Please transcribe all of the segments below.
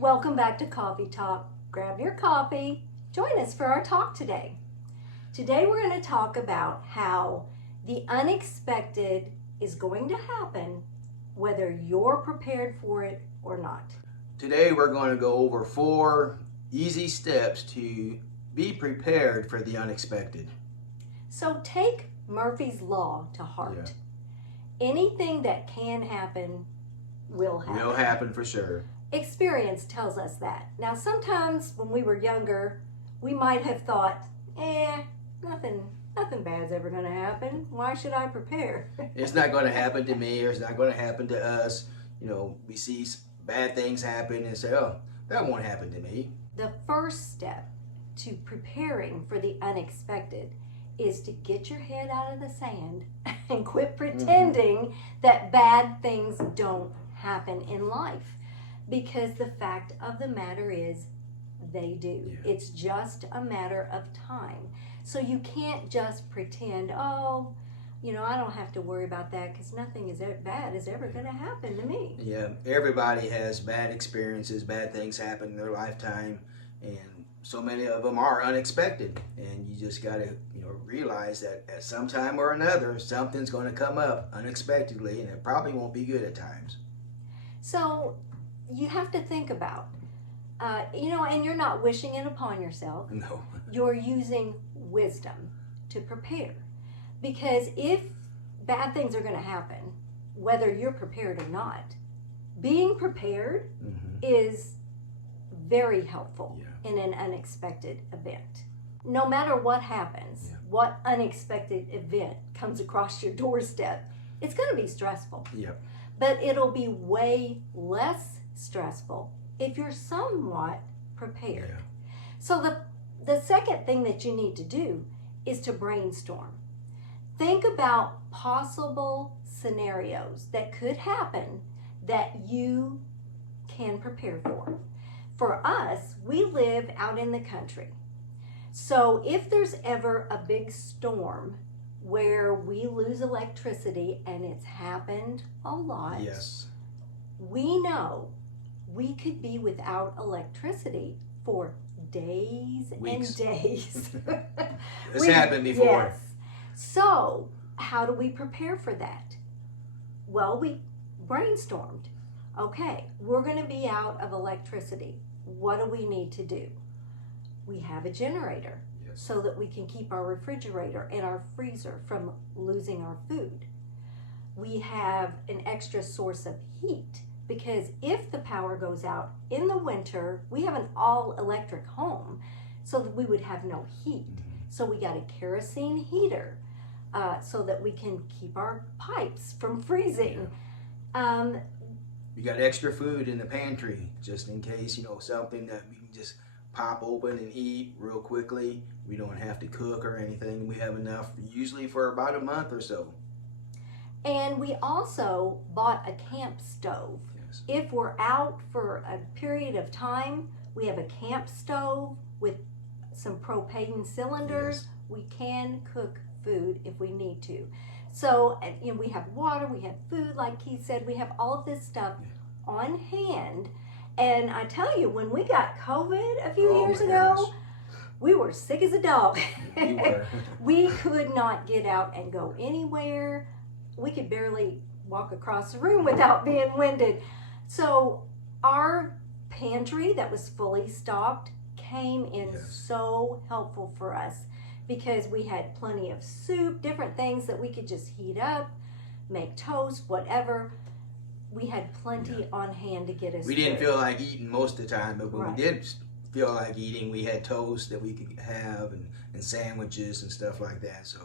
Welcome back to Coffee Talk. Grab your coffee. Join us for our talk today. Today we're going to talk about how the unexpected is going to happen whether you're prepared for it or not. Today we're going to go over 4 easy steps to be prepared for the unexpected. So take Murphy's Law to heart. Anything that can happen will happen. Will happen for sure. Experience tells us that. Now sometimes when we were younger, we might have thought, nothing bad's ever going to happen. Why should I prepare? It's not going to happen to me, or it's not going to happen to us. You know, we see bad things happen and say, oh, that won't happen to me. The first step to preparing for the unexpected is to get your head out of the sand and quit pretending that bad things don't happen in life. Because the fact of the matter is, they do. Yeah. It's just a matter of time. So you can't just pretend, I don't have to worry about that because nothing bad is ever going to happen to me. Yeah, everybody has bad experiences, bad things happen in their lifetime, and so many of them are unexpected. And you just got to, realize that at some time or another, something's going to come up unexpectedly, and it probably won't be good at times. So you have to think about, and you're not wishing it upon yourself. No. You're using wisdom to prepare. Because if bad things are going to happen, whether you're prepared or not, being prepared is very helpful in an unexpected event. No matter what happens, what unexpected event comes across your doorstep, it's going to be stressful. Yep. But it'll be way less stressful if you're somewhat prepared. Yeah. So the second thing that you need to do is to brainstorm. Think about possible scenarios that could happen that you can prepare for. For us, we live out in the country. So if there's ever a big storm where we lose electricity, and it's happened a lot, we know we could be without electricity for days Weeks. and days. This happened before. Yes. So how do we prepare for that? Well, we brainstormed. Okay, we're going to be out of electricity. What do we need to do? We have a generator so that we can keep our refrigerator and our freezer from losing our food. We have an extra source of heat because if the power goes out in the winter, we have an all-electric home, so that we would have no heat. So we got a kerosene heater so that we can keep our pipes from freezing. You got extra food in the pantry just in case, something that we can just pop open and eat real quickly. We don't have to cook or anything. We have enough usually for about a month or so. And we also bought a camp stove. Yes. If we're out for a period of time, we have a camp stove with some propane cylinders. Yes. We can cook food if we need to. So, we have water, we have food, like Keith said, we have all of this stuff on hand. And I tell you, when we got COVID a few years ago, we were sick as a dog. We were. We could not get out and go anywhere. We could barely walk across the room without being winded. So our pantry that was fully stocked came in so helpful for us because we had plenty of soup, different things that we could just heat up, make toast, whatever. We had plenty on hand to get us We didn't through. feel like eating most of the time, but when we did feel like eating, we had toast that we could have and sandwiches and stuff like that. So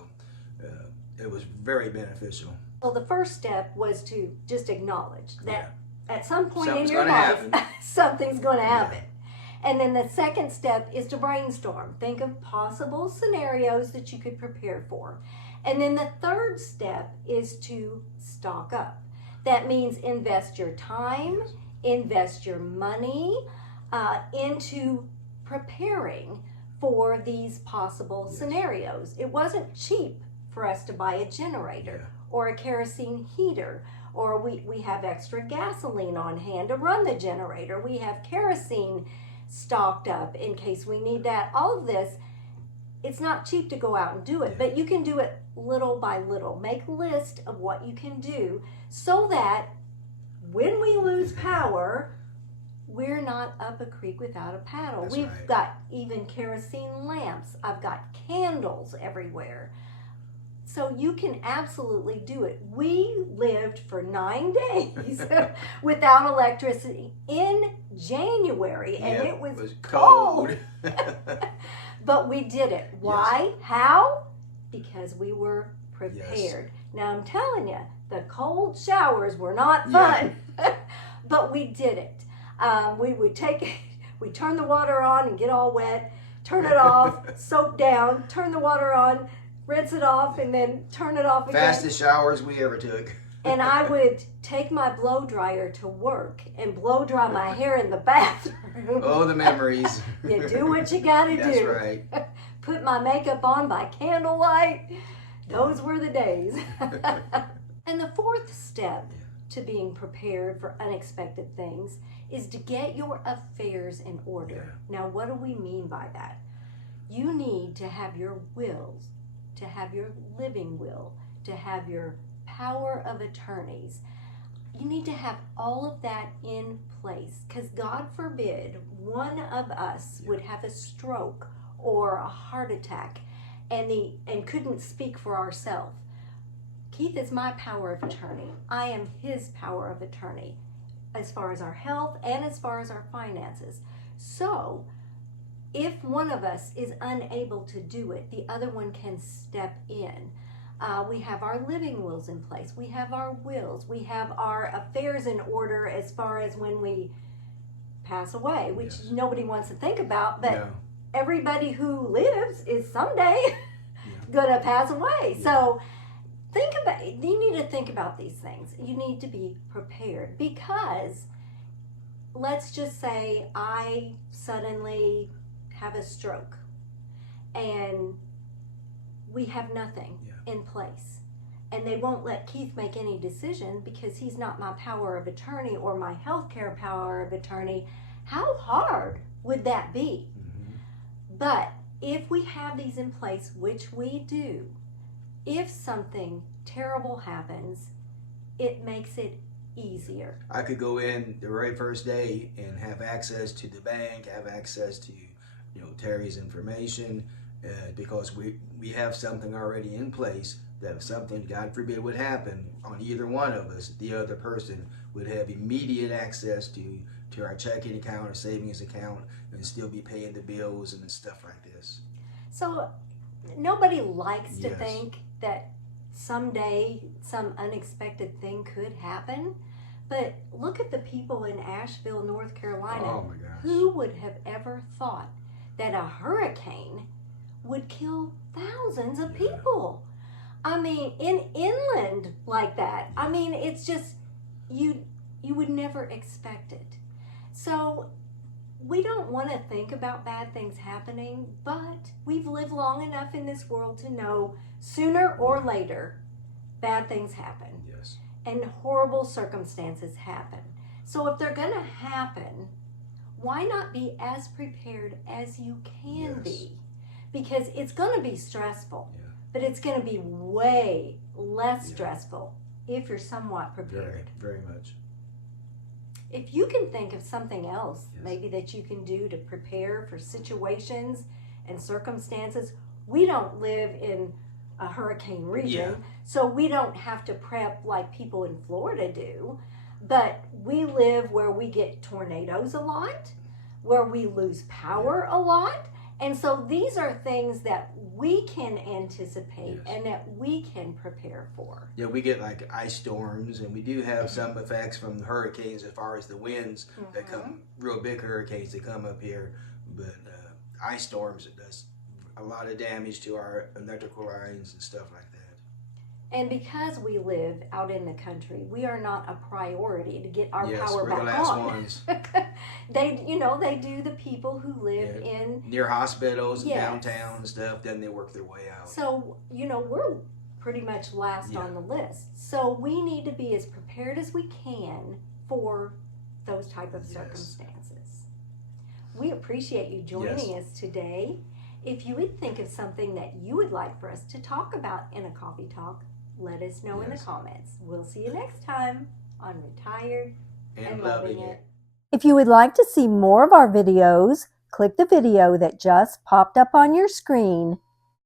it was very beneficial. Well, the first step was to just acknowledge that at some point in Something's your gonna life, something's going to happen. And then the second step is to brainstorm. Think of possible scenarios that you could prepare for. And then the third step is to stock up. That means invest your time, invest your money into preparing for these possible scenarios. It wasn't cheap for us to buy a generator or a kerosene heater or we have extra gasoline on hand to run the generator. We have kerosene stocked up in case we need that. All of this, it's not cheap to go out and do it, but you can do it little by little. Make a list of what you can do so that when we lose power, we're not up a creek without a paddle. That's We've right. got even kerosene lamps. I've got candles everywhere. So you can absolutely do it. We lived for 9 days without electricity in January, and it was cold. But we did it. Why? Yes. How? Because we were prepared. Yes. Now I'm telling you, the cold showers were not fun, but we did it. We would we'd turn the water on and get all wet, turn it off, soak down, turn the water on, rinse it off, and then turn it off again. Fastest showers we ever took. And I would take my blow dryer to work and blow dry my hair in the bathroom. Oh, the memories. You do what you gotta do. That's right. Put my makeup on by candlelight. Those were the days. And the fourth step to being prepared for unexpected things is to get your affairs in order. Now, what do we mean by that? You need to have your wills, to have your living will, to have your power of attorneys. You need to have all of that in place, because God forbid one of us would have a stroke or a heart attack and couldn't speak for ourselves. Keith is my power of attorney. I am his power of attorney as far as our health and as far as our finances. So if one of us is unable to do it, the other one can step in. We have our living wills in place. We have our wills. We have our affairs in order as far as when we pass away, which nobody wants to think about, but everybody who lives is someday gonna pass away. So you need to think about these things. You need to be prepared, because let's just say I suddenly have a stroke and we have nothing in place, and they won't let Keith make any decision because he's not my power of attorney or my healthcare power of attorney. How hard would that be? But if we have these in place, which we do, if something terrible happens, it makes it easier. I could go in the very first day and have access to the bank, have access to Terry's information, because we have something already in place that if something, God forbid, would happen on either one of us, the other person would have immediate access to our checking account or savings account and still be paying the bills and stuff like this. So nobody likes to think that someday some unexpected thing could happen, but look at the people in Asheville, North Carolina. Oh my gosh. Who would have ever thought that a hurricane would kill thousands of people? I mean, in inland like that. I mean, it's just, you would never expect it. So we don't want to think about bad things happening, but we've lived long enough in this world to know sooner or later bad things happen. Yes. And horrible circumstances happen. So if they're going to happen, why not be as prepared as you can be? Because it's going to be stressful, but it's going to be way less stressful if you're somewhat prepared. Very, very much. If you can think of something else maybe that you can do to prepare for situations and circumstances. We don't live in a hurricane region, so we don't have to prep like people in Florida do, but we live where we get tornadoes a lot, where we lose power a lot. And so these are things that we can anticipate and that we can prepare for. Yeah, we get like ice storms, and we do have some effects from the hurricanes as far as the winds that come, real big hurricanes that come up here. But ice storms, it does a lot of damage to our electrical lines and stuff like that. And because we live out in the country, we are not a priority to get our power we're back the last on. ones. They do the people who live in near hospitals and downtown and stuff, then they work their way out. So, we're pretty much last Yeah. on the list. So we need to be as prepared as we can for those type of Yes. circumstances. We appreciate you joining us today. If you would think of something that you would like for us to talk about in a coffee talk, let us know in the Yes. comments. We'll see you next time on Retired And loving it. If you would like to see more of our videos, click the video that just popped up on your screen